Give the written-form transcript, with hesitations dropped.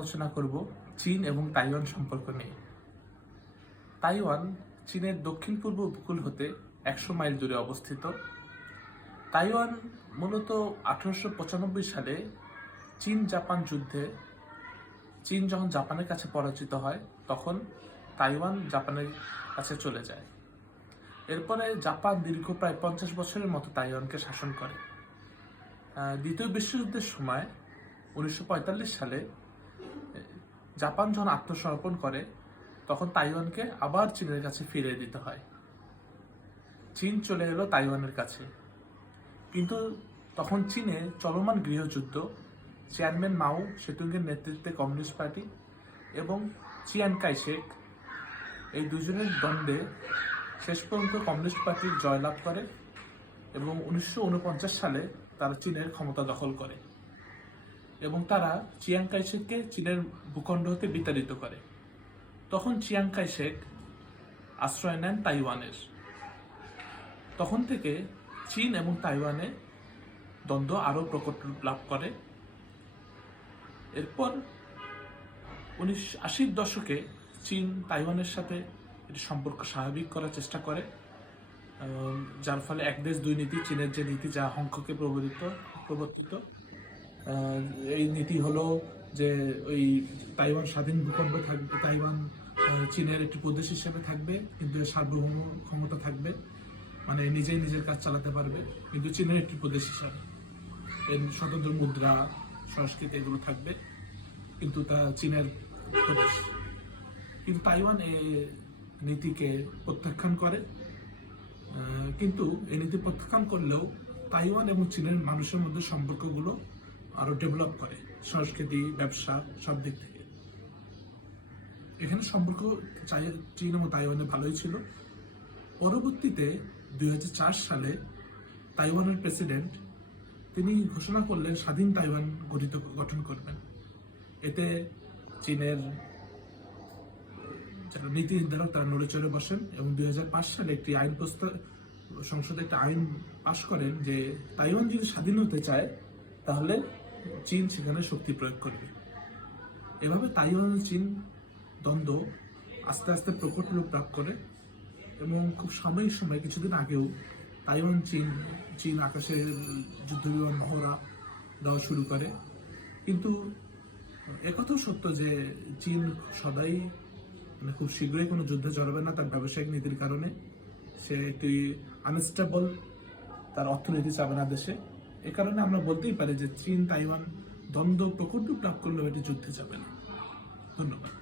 আলোচনা করব চীন এবং তাইওয়ান সম্পর্ক নিয়ে। তাইওয়ান চীনের দক্ষিণ পূর্ব উপকূল হতে 100 মাইল দূরে অবস্থিত। তাইওয়ান মূলত 1895 সালে চীন জাপান যুদ্ধে চীন যখন জাপানের কাছে পরাজিত হয় তখন তাইওয়ান জাপানের কাছে চলে যায়। এরপরে জাপান দীর্ঘ প্রায় 50 বছরের মতো তাইওয়ানকে শাসন করে। দ্বিতীয় বিশ্বযুদ্ধের সময় 1945 সালে জাপান যখন আত্মসমর্পণ করে তখন তাইওয়ানকে আবার চীনের কাছে ফিরিয়ে দিতে হয়। চীন চলে এলো তাইওয়ানের কাছে, কিন্তু তখন চীনে চলমান গৃহযুদ্ধ, চেয়ারম্যান মাও সেতুংয়ের নেতৃত্বে কমিউনিস্ট পার্টি এবং চিয়াং কাই-শেক এই দুজনের দ্বন্দ্বে শেষ পর্যন্ত কমিউনিস্ট পার্টি জয়লাভ করে এবং 1949 সালে তারা চীনের ক্ষমতা দখল করে এবং তারা চিয়াং কাই-শেককে চীনের ভূখণ্ড হতে বিতাড়িত করে। তখন চিয়াং কাই-শেক আশ্রয় নেন তাইওয়ানের। তখন থেকে চীন এবং তাইওয়ানে দ্বন্দ্ব আরও প্রকট রূপ লাভ করে। এরপর 1980-র দশকে চীন তাইওয়ানের সাথে এটি সম্পর্ক স্বাভাবিক করার চেষ্টা করে, যার ফলে এক দেশ দুই নীতি, চীনের যে নীতি যা হংকংকে প্রবর্তিত। এই নীতি হলো যে ওই তাইওয়ান স্বাধীন ভূখণ্ড থাকবে, তাইওয়ান চীনের একটি প্রদেশ হিসেবে থাকবে, কিন্তু এর সার্বভৌম ক্ষমতা থাকবে, মানে নিজেই নিজের কাজ চালাতে পারবে, কিন্তু চীনের একটি প্রদেশ হিসাবে। এর স্বতন্ত্র মুদ্রা, সংস্কৃতি এগুলো থাকবে, কিন্তু তা চীনের প্রদেশ। কিন্তু তাইওয়ান এই নীতিকে প্রত্যাখ্যান করে, কিন্তু এই নীতি প্রত্যাখ্যান করলেও তাইওয়ান এবং চীনের মানুষের মধ্যে সম্পর্কগুলো আরো ডেভেলপ করে, সংস্কৃতি, ব্যবসা সব দিক থেকে। এখানে সম্পর্ক চীন এবং তাইওয়ানে ভালোই ছিল। পরবর্তীতে 2004 সালে তাইওয়ানের প্রেসিডেন্ট তিনি ঘোষণা করলেন স্বাধীন তাইওয়ান গঠন করবেন। এতে চীনের যারা নীতি নির্ধারক তারা নড়েচড়ে বসেন এবং 2005 সালে একটি আইন সংসদে একটা আইন পাশ করেন যে তাইওয়ান যদি স্বাধীন হতে চায় তাহলে চীন সেখানে শক্তি প্রয়োগ করবে। এভাবে তাইওয়ান চীন দ্বন্দ্ব আস্তে আস্তে প্রকট রূপ লাভ করে এবং খুব সাময়িক সময় কিছুদিন আগেও তাইওয়ান চীন আকাশে যুদ্ধবিমান মহড়া দেওয়া শুরু করে। কিন্তু একথাও সত্য যে চীন সদাই খুব শীঘ্রই কোনো যুদ্ধে জড়াবে না, তার ব্যবসায়িক নীতির কারণে। সে একটি আনস্টেবল, তার অর্থনীতি চাবে না দেশে। এ কারণে আমরা বলতেই পারি যে চীন তাইওয়ান দ্বন্দ্ব প্রকট রূপ লাভ করলেও এটি যুদ্ধে যাবে না। ধন্যবাদ।